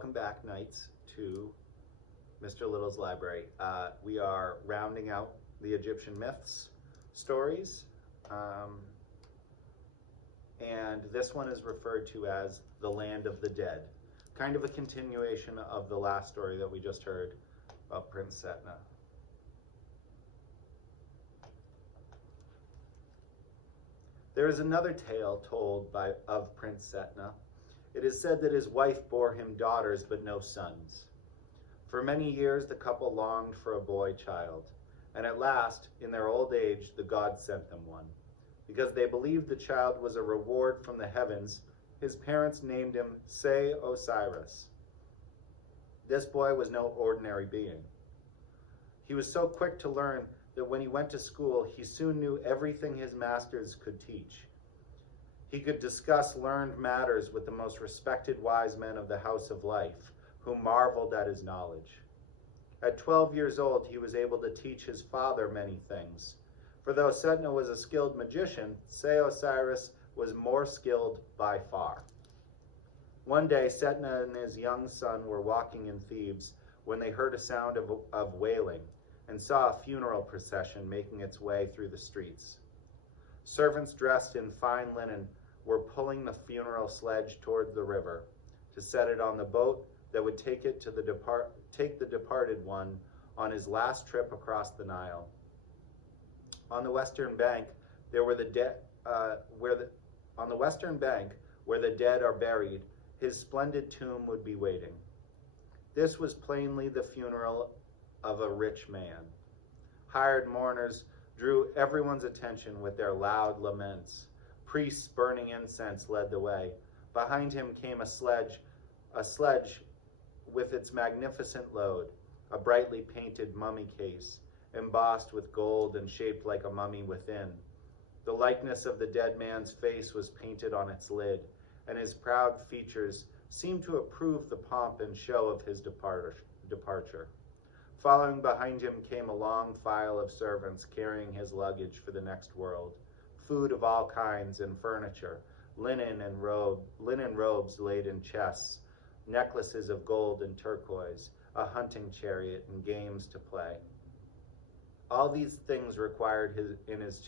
Welcome back, Knights, to Mr. Little's library. We are rounding out the Egyptian myths stories, and this one is referred to as the Land of the Dead, kind of a continuation of the last story that we just heard about Prince Setna. There is another tale told of Prince Setna. It is said that his wife bore him daughters but no sons. For many years the couple longed for a boy child, and at last, in their old age, the gods sent them one. Because they believed the child was a reward from the heavens, his parents named him Osiris. This boy was no ordinary being. He was so quick to learn that when he went to school, he soon knew everything his masters could teach. He could discuss learned matters with the most respected wise men of the House of Life, who marveled at his knowledge. At 12 years old, he was able to teach his father many things. For though Setna was a skilled magician, Osiris was more skilled by far. One day, Setna and his young son were walking in Thebes when they heard a sound of wailing and saw a funeral procession making its way through the streets. Servants dressed in fine linen were pulling the funeral sledge toward the river to set it on the boat that would take the departed one on his last trip across the Nile. On the western bank, where the dead are buried, his splendid tomb would be waiting. This was plainly the funeral of a rich man. Hired mourners drew everyone's attention with their loud laments. Priests burning incense led the way. Behind him came a sledge with its magnificent load, a brightly painted mummy case, embossed with gold and shaped like a mummy within. The likeness of the dead man's face was painted on its lid, and his proud features seemed to approve the pomp and show of his departure. Following behind him came a long file of servants carrying his luggage for the next world, food of all kinds and furniture, linen robes laid in chests, necklaces of gold and turquoise, a hunting chariot, and games to play. All these things he required in his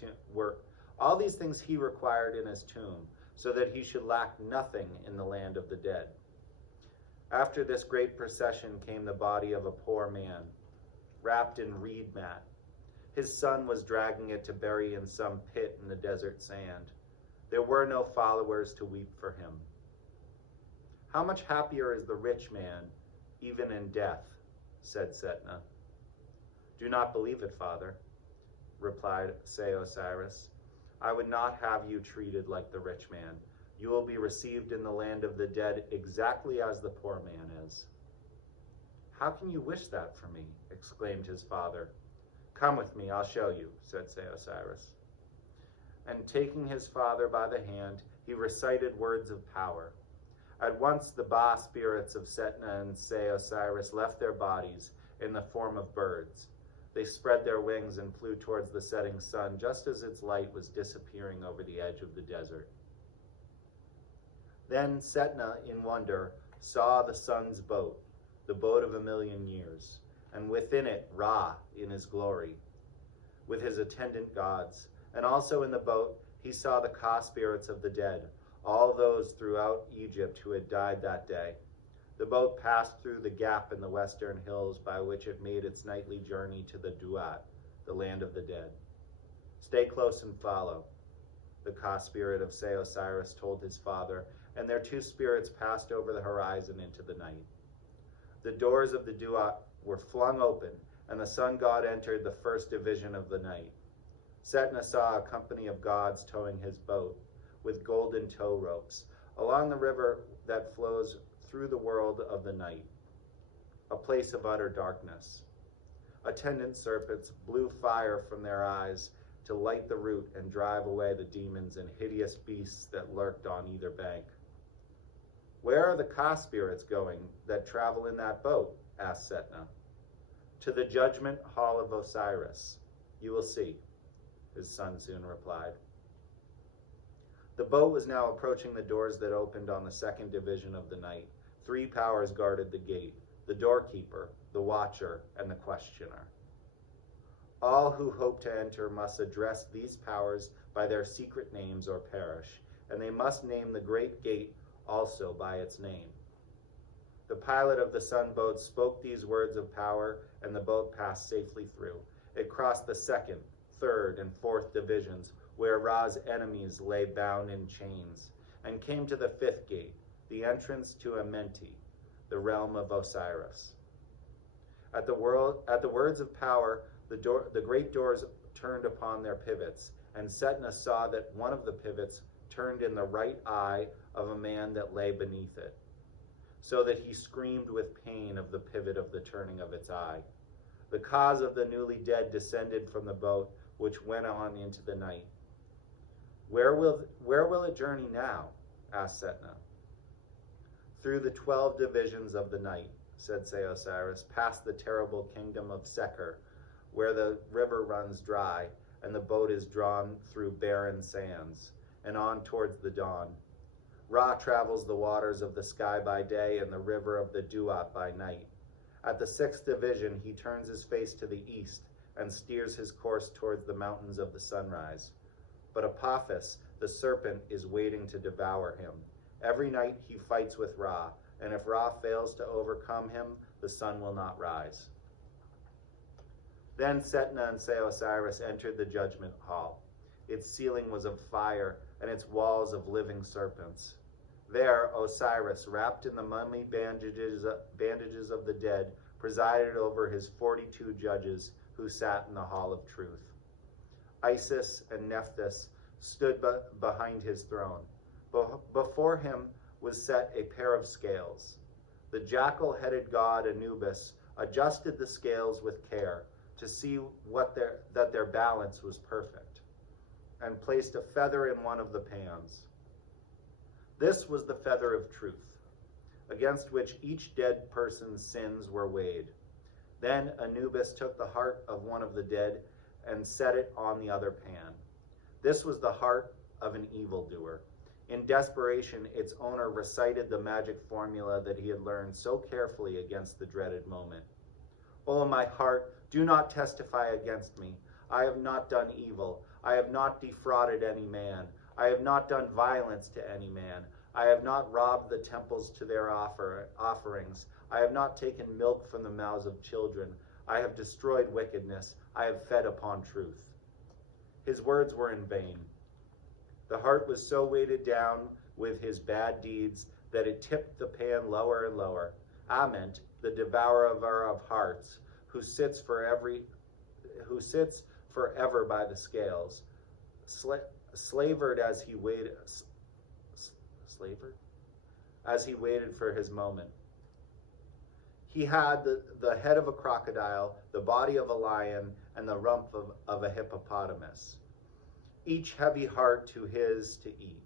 tomb, so that he should lack nothing in the land of the dead. After this great procession came the body of a poor man, wrapped in reed mat. His son was dragging it to bury in some pit in the desert sand. There were no followers to weep for him. How much happier is the rich man, even in death, said Setna. Do not believe it, father, replied Osiris. I would not have you treated like the rich man. You will be received in the land of the dead exactly as the poor man is. How can you wish that for me? Exclaimed his father. Come with me, I'll show you, said Osiris. And taking his father by the hand, he recited words of power. At once the Ba spirits of Setna and Osiris left their bodies in the form of birds. They spread their wings and flew towards the setting sun, just as its light was disappearing over the edge of the desert. Then Setna, in wonder, saw the sun's boat, the boat of 1,000,000 years, and within it Ra in his glory, with his attendant gods. And also in the boat he saw the Ka spirits of the dead, all those throughout Egypt who had died that day. The boat passed through the gap in the western hills by which it made its nightly journey to the Duat, the land of the dead. Stay close and follow, the Ka spirit of Osiris told his father, and their two spirits passed over the horizon into the night. The doors of the Duat were flung open, and the sun god entered the first division of the night. Setna saw a company of gods towing his boat, with golden tow ropes, along the river that flows through the world of the night, a place of utter darkness. Attendant serpents blew fire from their eyes to light the route and drive away the demons and hideous beasts that lurked on either bank. Where are the Ka spirits going that travel in that boat? Asked Setna. To the judgment hall of Osiris. You will see, his son soon replied. The boat was now approaching the doors that opened on the second division of the night. 3 powers guarded the gate: the doorkeeper, the watcher, and the questioner. All who hope to enter must address these powers by their secret names or perish, and they must name the great gate also by its name. The pilot of the sun boat spoke these words of power, and the boat passed safely through. It crossed the 2nd, 3rd, and 4th divisions, where Ra's enemies lay bound in chains, and came to the 5th gate, the entrance to Amenti, the realm of Osiris. At the words of power, the great doors turned upon their pivots, and Setna saw that one of the pivots turned in the right eye of a man that lay beneath it, so that he screamed with pain of the pivot of the turning of its eye. The cause of the newly dead descended from the boat, which went on into the night. Where will it journey now? Asked Setna. Through the 12 divisions of the night, said Osiris, past the terrible kingdom of Seker, where the river runs dry, and the boat is drawn through barren sands, and on towards the dawn. Ra travels the waters of the sky by day, and the river of the Duat by night. At the 6th division, he turns his face to the east, and steers his course towards the mountains of the sunrise. But Apophis, the serpent, is waiting to devour him. Every night he fights with Ra, and if Ra fails to overcome him, the sun will not rise. Then Setna and Osiris entered the judgment hall. Its ceiling was of fire, and its walls of living serpents. There Osiris, wrapped in the mummy bandages of the dead, presided over his 42 judges who sat in the hall of truth. Isis and Nephthys stood behind his throne. Before him was set a pair of scales. The jackal-headed god Anubis adjusted the scales with care to see that their balance was perfect, and placed a feather in one of the pans. This was the feather of truth, against which each dead person's sins were weighed. Then Anubis took the heart of one of the dead and set it on the other pan. This was the heart of an evildoer. In desperation, its owner recited the magic formula that he had learned so carefully against the dreaded moment. "O my heart, do not testify against me. I have not done evil. I have not defrauded any man. I have not done violence to any man. I have not robbed the temples to their offerings. I have not taken milk from the mouths of children. I have destroyed wickedness. I have fed upon truth." His words were in vain. The heart was so weighted down with his bad deeds that it tipped the pan lower and lower. Ament, the devourer of hearts, who sits forever by the scales, slavered as he waited for his moment. He had the head of a crocodile, the body of a lion, and the rump of a hippopotamus. Each heavy heart was his to eat.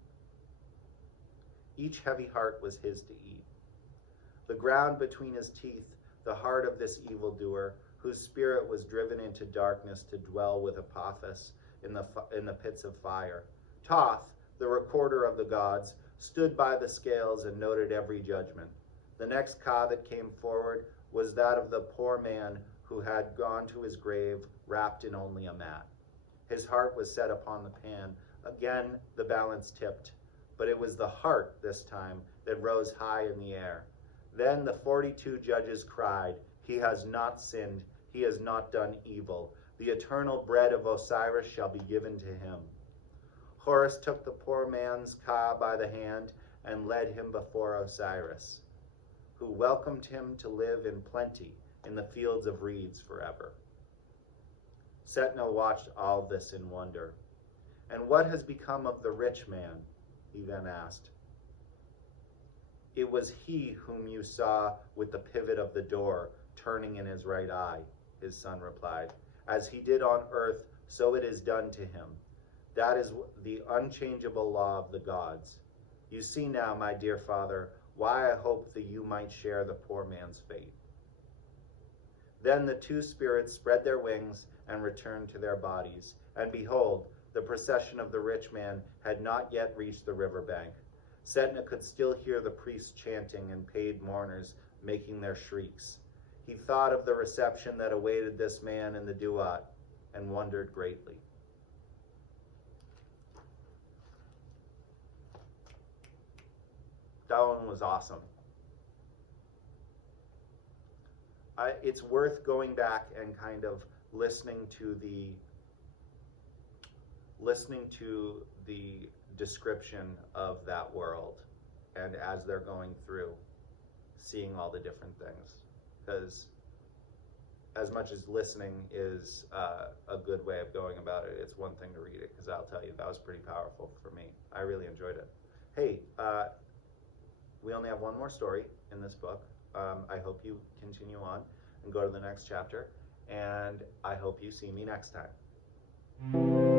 The ground between his teeth, the heart of this evildoer, whose spirit was driven into darkness to dwell with Apophis in the pits of fire. Thoth, the recorder of the gods, stood by the scales and noted every judgment. The next ka that came forward was that of the poor man who had gone to his grave wrapped in only a mat. His heart was set upon the pan. Again the balance tipped, but it was the heart this time that rose high in the air. Then the 42 judges cried, "He has not sinned, he has not done evil. The eternal bread of Osiris shall be given to him." Horus took the poor man's ka by the hand and led him before Osiris, who welcomed him to live in plenty in the fields of reeds forever. Setna watched all this in wonder. "And what has become of the rich man?" he then asked. "It was he whom you saw with the pivot of the door turning in his right eye," his son replied. "As he did on earth, so it is done to him. That is the unchangeable law of the gods. You see now, my dear father, why I hoped that you might share the poor man's fate." Then the two spirits spread their wings and returned to their bodies. And behold, the procession of the rich man had not yet reached the river bank. Setna could still hear the priests chanting and paid mourners making their shrieks. He thought of the reception that awaited this man in the duat and wondered greatly. That one was awesome. It's worth going back and kind of listening to the description of that world, and as they're going through, seeing all the different things. Because as much as listening is a good way of going about it, it's one thing to read it, because I'll tell you, that was pretty powerful for me. I really enjoyed it. Hey, we only have one more story in this book. I hope you continue on and go to the next chapter, and I hope you see me next time.